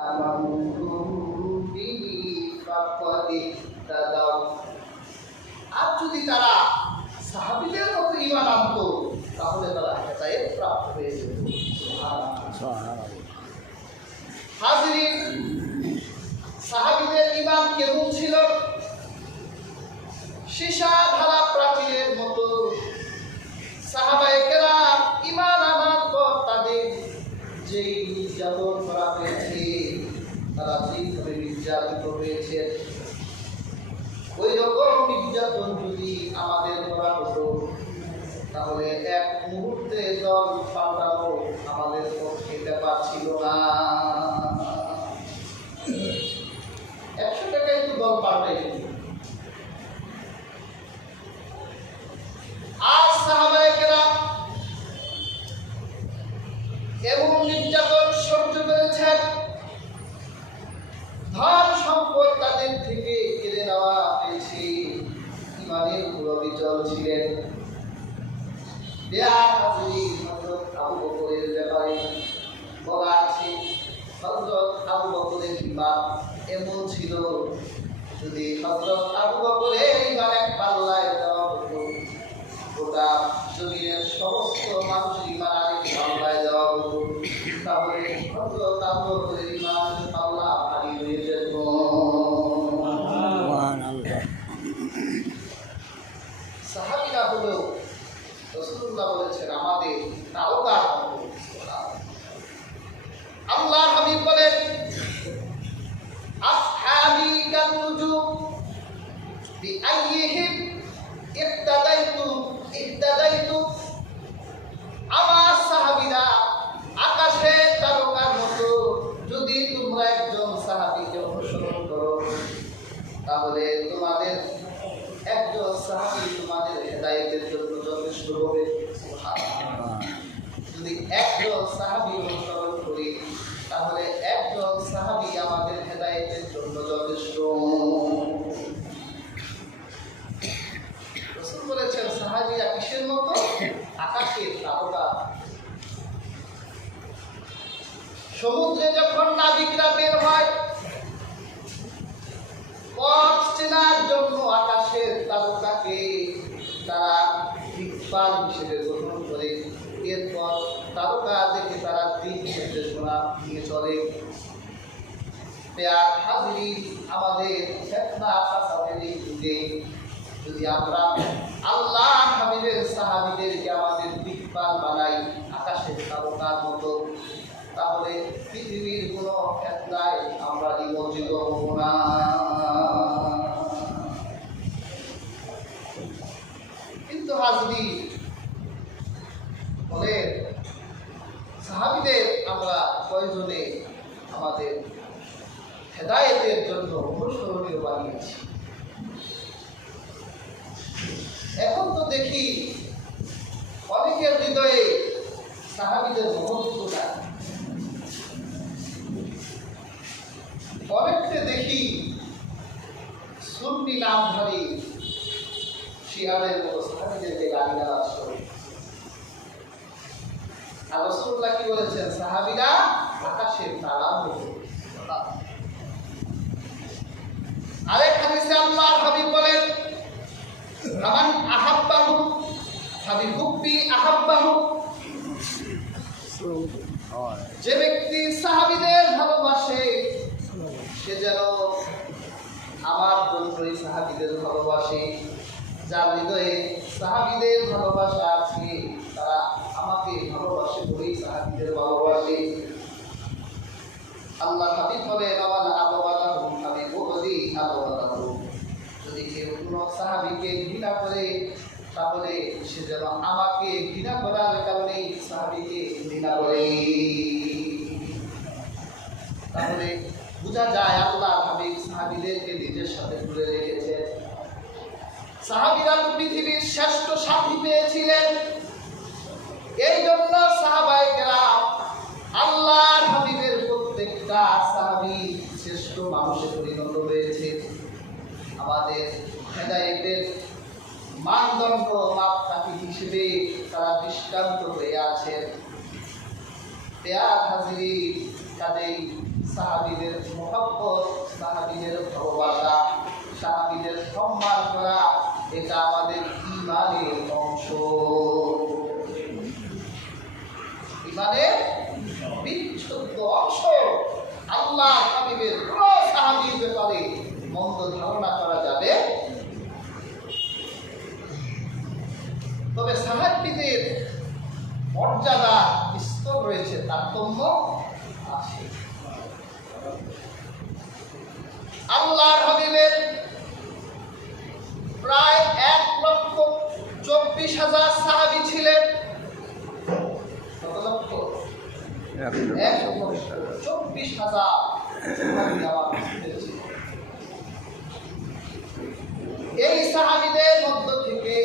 আর যদি তারা সাহাবীদের মতো ঈমান আনতো তাহলে তারা হেদায়েত প্রাপ্ত হয়ে যেত। হাজিরিন, সাহাবীদের ঈমান কেমন ছিল? সীসা ঢালা প্রাচীরের মতো। সাহাবায়ে কেরাম ঈমান আনার পর তাদের যেই নির্যাতন করা হয়েছে, তারা যেইভাবে নির্যাতিত হয়েছে, ওই রকম নির্যাতন যদি আমাদের করা হতো তাহলে এক মুহূর্তে দল পাল্টানো আমাদের পক্ষে ব্যাপার ছিল না। 100 টাকায় তো দল পাল্টাই। আর সাহাবায়ে কেরাম এমন নির্যাতন সহ্য করেছেন, ধন সম্পদ তাদের থেকে কেড়ে নেওয়া হয়েছে, ঈমানের উপর অবিচল ছিলেন। হযরত আবু বকরের ব্যাপারে বলা আছে, হযরত আবু বকরের ঈমান এমন ছিল, যদি হযরত আবু বকরের ঈমান এক পাল্লায় দেওয়া হতো, গোটা জমিনের সমস্ত মানুষের ঈমান আরেক পাল্লায় দেওয়া হতো, তাহলে হযরত আবু বকরের ঈমান পাল্লা ভারী হয়ে যেত। সাহাবীরা হলো, রাসূলুল্লাহ বলেছেন, আমাদের তাওকার। আল্লাহর হাবিব বলেন, আসহাবী কানুজুম বিআইয়িহিম ইহতাদাইতু। আমার সাহাবীরা আকাশের তারকার মতো। যদি তোমরা একজন সাহাবীকে অনুসরণ করো তাহলে তোমাদের একজন সাহাবী তোমাদের হেদায়েতের জন্য যথেষ্ট হবে। যদি একজন সাহাবী অনুসরণ করি তাহলে একজন সাহাবী আমাদের হেদায়েতের জন্য যথেষ্ট। রাসূল বলেছেন, সাহাবীরা কিসের মতো? আকাশের তারকা। সমুদ্রে যখন নাবিকরা বের হয়, পথ চেনার জন্য আকাশের তারকাকে তারা দিকপাল হিসেবে গ্রহণ করে। এরপর তারকা দেখে তারা দিক নির্দেশনা নিয়ে চলে। হাজিরিন, আমাদের ফিতনা ফাসাদের এই যুগে যদি আমরা আল্লাহ হাবিবের সাহাবীদেরকে আমাদের দিকপাল বানাই আকাশের তারকার মতো, তাহলে পৃথিবীর কোনো ফিতনায় আমরা নিমজ্জিত হব না। কিন্তু হাজিরিন, বলে সাহাবীদের আমরা প্রয়োজনে আমাদের হেদায়েতের জন্য অনুসরণীয় বানিয়েছি। এখন তো দেখি অনেকের হৃদয়ে সাহাবীদের মহত্ব নাই। অনেককে দেখি সুন্নি নামধারী শিয়াদের মতো সাহাবীদেরকে গালিগালাজ করে। আর রাসূলুল্লাহ কি বলেছেন? সাহাবীরা আকাশের তারার মতো। আরেক হাদিসে আল্লাহর হাবিব বলেন, মান আহাব্বাহু ফাবিহুব্বি আহাব্বাহু। যে ব্যক্তি সাহাবীদের ভালোবাসে সে যেন আমার জন্যই সাহাবীদের ভালোবাসে। যার হৃদয়ে সাহাবীদের ভালোবাসা আছে তারা আমাকে ভালোবাসে বলেই সাহাবীদের ভালোবাসে। আল্লাহ হাবিব বলেন, যদি কেউ কোনো সাহাবীকে ঘৃণা করে তাহলে সে যেন আমাকে ঘৃণা করার কারণে সাহাবীকে ঘৃণা করে। তাহলে বোঝা যায় আল্লাহ হাবিব সাহাবীদেরকে নিজের সাথে তুলে রেখেছে। সাহাবীরা পৃথিবীর শ্রেষ্ঠ সাথী পেয়েছিলেন, এই জন্য সাহাবায়ে কেরাম আল্লাহর হাবিবের প্রত্যেকটা সাহাবী শ্রেষ্ঠ মানুষে পরিণত হয়েছে। আমাদের হেদায়েতের মানদণ্ড মাপকাঠি হিসেবে তারা দৃষ্টান্ত হয়ে আছেন। হাজিরিন, কাজেই সাহাবী ইমানের বিশুদ্ধ অংশ। আল্লাহ হাবিবের কোন সাহাবীর ব্যাপারে মন্দ ধারণা করা যাবে। তবে সাহাবীদের মর্যাদা স্তর রয়েছে, তারতম্য আছে। আল্লাহর হাবিবের প্রায় 1,24,000 সাহাবী ছিলেন। কত লক্ষ? 1,24,000 সাহাবী আমার ছিলেন। এই সাহাবীদের মধ্য থেকে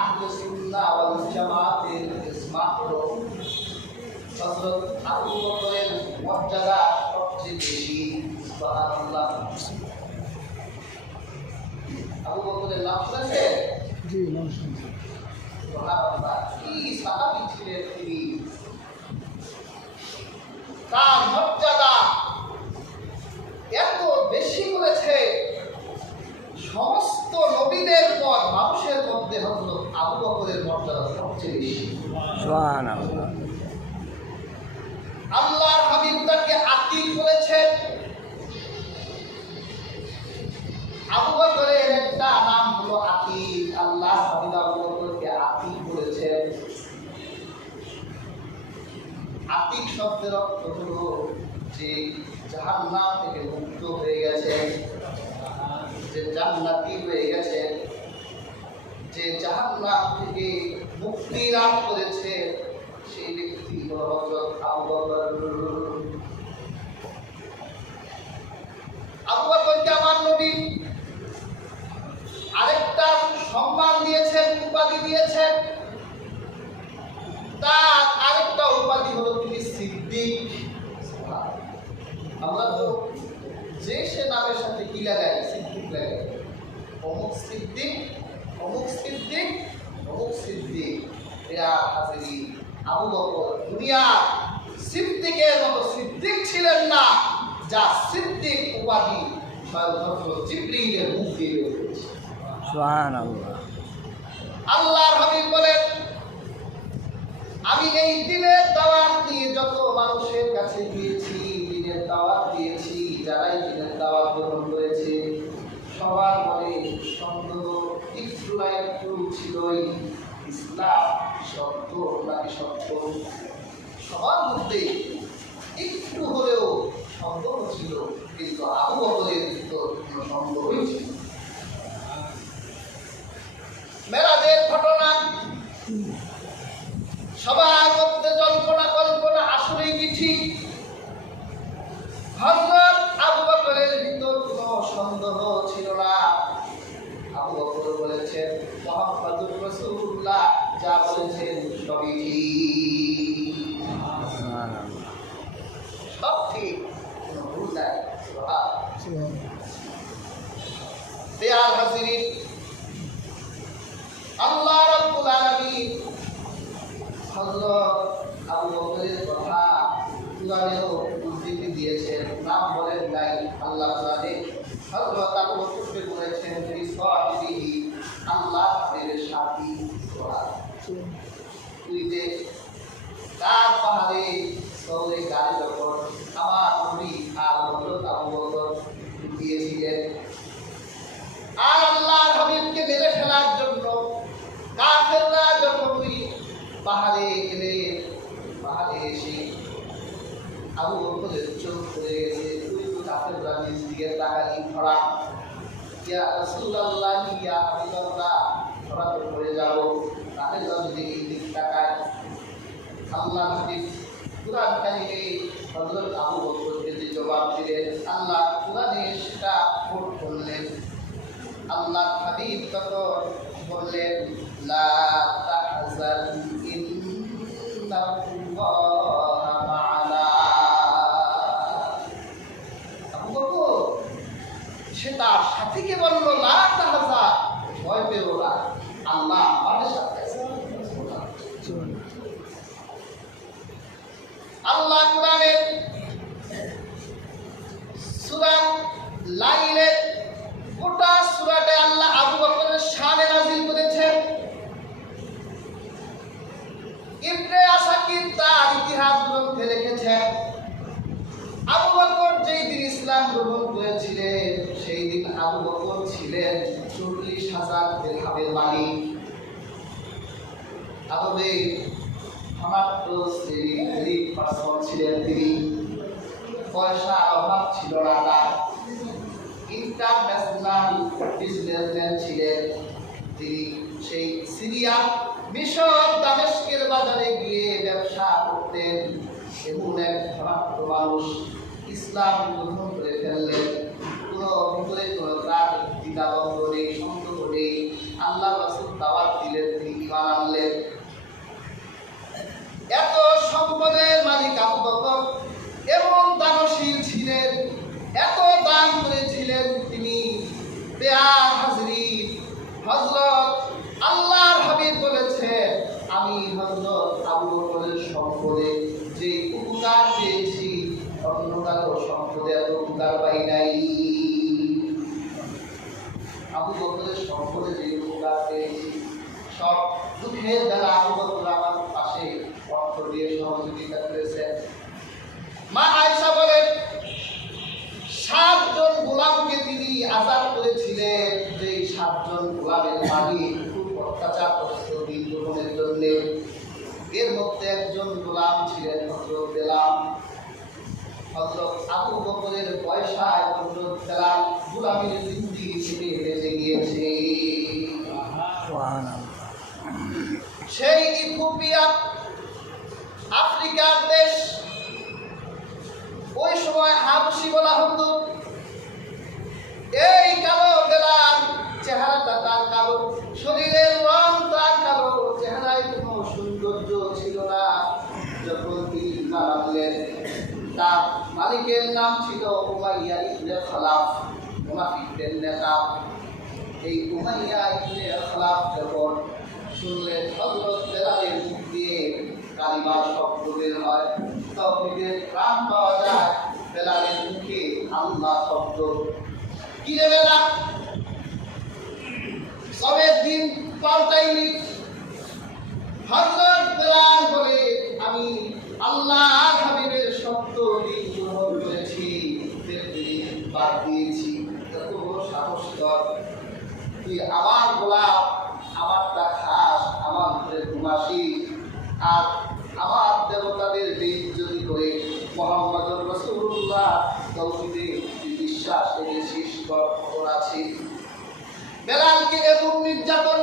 আহলে সুন্নাহ ওয়াল জামাতের ইজমা হলো হযরত আবু বকরের মর্যাদা সবচেয়ে বেশি। সুবহানাল্লাহ। আবু বকরের নাম শুনেছেন? জি, নাম শুনেছি। সুবহানাল্লাহ। কি সাহাবী ছিলেন তিনি! তার মর্যাদা এত বেশি বলেছে, সমস্ত নবীদের পর মানুষের মধ্যে হযরত আবু বকরের মর্যাদা সবচেয়ে বেশি। সুবহানাল্লাহ। আল্লাহর হাবিব তাকে আতিক বলেছেন। আবু বকরের একটা নাম হলো আতিক। আল্লাহর হাবিব আবু বকরকে আতিক বলেছেন। আতিক শব্দের অর্থ হলো যে জাহান্নাম থেকে মুক্ত হয়ে গেছে, যে জান্নাতি হয়ে গেছে, যে জাহান্নাম থেকে মুক্তি লাভ করেছে, সেই ব্যক্তি হলো হযরত আবু বকর। আবু বকরকে আমার নবী আরেকটা সম্মান দিয়েছেন, উপাধি দিয়েছেন। তার আরেকটা উপাধি হলো তিনি সিদ্দিক। আমরা তো যে সে নামের সাথে কি লাগাই? সিদ্দিক লাগাই। অমুক সিদ্দিক, অমুক সিদ্দিক, অমুক সিদ্দিক। এরা হাজিরি, আবু বকর দুনিয়ার সিদ্দিকের মতো সিদ্দিক ছিলেন না, যা সিদ্দিক উপাধি হযরত জিবরীলের মুখ দিয়ে বের হয়েছে। সুবহানাল্লাহ। আল্লাহর হাবিব বলেন, আমি এই দিনের দাওয়াত নিয়ে যত মানুষের কাছে গিয়েছি, দিনের দাওয়াত দিয়েছি, যারাই দিনের দাওয়াত গ্রহণ করেছে, সবার মনে সন্দেহ একটু না একটু ছিলই, ইসলাম সত্য নাকি সত্য। সবার মধ্যে একটু হলেও সন্দেহ ছিল, কিন্তু আবু বকরের ভিতর কোনো সন্দেহই ছিল। মেরাজের ঘটনা সবার মধ্যে জল্পনা কল্পনা, আসলেই কি ঠিক? হযরত আবু বকরের ভিতর কোনো সন্দেহ ছিল না। আবু বকর বলেছেন, মুহাম্মদুর রাসূলুল্লাহ যা বলেছেন সবই ঠিক, সব ঠিক, কোনো ভুল নাই। দেয়াল হাজিরিন, আল্লাহ রাব্বুল আলামিন হযরত আবু বকরের কথা কুরআনেও উদ্ধৃতি দিয়েছেন, নাম বলেন নাই। আল্লাহ কোরআনে হযরত আবু বকরকে বলেছেন ফি সাহিবিহি, আল্লাহ হাবিবের সাথী। তুই যে কার পাহাড়ে সৌরে গাড়ি যখন আমার নবী আর হযরত আবু বকর দিয়েছিলেন, আর আল্লাহর হাবিবকে মেরে ফেলার জন্য কাফেররা যখন ওই পাহাড়ে গেলে, পাহাড়ে এসে আবু বকরের চোখ পড়ে গেছে। তুই তো কাফেররা নিজ দিকে তাকালি, ধরা, ইয়া রাসূলুল্লাহ, ইয়া হাবিবাল্লাহ, ধরা তো পড়ে যাবো, কাফেররা যদি এই দিক তাকায়। আল্লাহ হাবিব কুরআন কারিমে হযরত আবু বকরকে যে জবাব দিলেন, আল্লাহ কুরআনে সেটা কোট করলেন। আল্লাহ হাবিব তখন বললেন, লা তাহজান ইন্নাল্লাহা মা'ানা। আবু বকর সে তার সাথীকে বলল, লা তাহজান, ভয় পেও না, আল্লাহ আমাদের সাথে আছেন। আল্লাহ কুরআনের সূরা লাইলের গোটা সূরাতে আল্লাহ আবু বকরের শানে নাযিল করেছেন। ইবনে আসাকির তার ইসলাম গ্রহণ করেছিলেন সেই দিন আবু বকর ছিলেন 40,000 দিরহামের মালিক। আরবে মাত্র গরিব পার্সন ছিলেন তিনি, পয়সার অভাব ছিল না তার, ইন্টারন্যাশনাল বিজনেসম্যান ছিলেন তিনি। সেই সিরিয়া, মিশর, দামেস্কের বাজারে গিয়ে ব্যবসা করতেন। এমন এক ধনাত্ম মানুষ ইসলাম গ্রহণ করে ফেললেন। কোনো ভিতরে কোনো তার দ্বিধাদ্বন্দ্ব নেই, সন্দেহ নেই। আল্লাহ রাসূল দাওয়াত দিলেন, তিনি ঈমান আনলেন। এত সম্পদের মালিক আবু বকর এবং দানশীল ছিলেন, এত দান করেছিলেন তিনি। বেয়ার হাজরিন, হযরত আল্লাহর হাবিব বলেছেন, আমি হযরত আবু বকরের সম্পদে যে উপকার পেয়েছি অন্য কারো সম্পদে এত উপকার পাই নাই। আবু বকরের সম্পদে যে উপকার পেয়েছি, সব দুঃখের দ্বারা আবু বকর আমার পাশে অর্থ দিয়ে সহযোগিতা করেছেন। মা আয়েশা বলেন, 7 জন গোলামকে তিনি আজাদ করেছিলেন, যে 7 জন গোলামের মালিক খুব অত্যাচার করত দিন গ্রহণের জন্য। এর মধ্যে একজন গোলাম ছিলেন হযরত বেলাল। হযরত আবু বকরের পয়সায় হযরত বেলাল গোলামের জিন্দেগি থেকে বেঁচে গিয়েছে। সেই ইথিওপিয়া, আফ্রিকার দেশ, ওই সময় হাবশি বলা হতো। এই কালো বেলাল, চেহারাটা তার কালো, শরীরের রং তার কালো, চেহারায় কোনো সৌন্দর্য ছিল না। যখন তিনি ঈমান আনলেন, তার মালিকের নাম ছিল উমাইয়া ইবনে খালাফ, মুনাফিকদের নেতা। এই উমাইয়া ইবনে খালাফ যখন শুনলেন হযরত বেলালের মুখ দিয়ে কালিমার শব্দ বের হয়, তাওহীদের প্রাণ পাওয়া যায়, বেলালের মুখে আল্লাহ শব্দ। কি রে বেলাল, সবের দিন পাল্টাইনি? হযরত বেলাল বলে, আমি আল্লাহর হাবিবের শব্দ দিন গ্রহণ করেছি, দিন বাদ দিয়েছি। এত বড় সাহস তোর, তুই আমার গোলাম, আমারটা খাস, আমার ঘরে ঘুমাসি, আর আমার দেবতাদের বেইজ্জতি করে মুহাম্মদুর রাসূলুল্লাহ তাওহীদে বিশ্বাস এনেছিস, খবর আছে। বেলালকে এমন নির্যাতন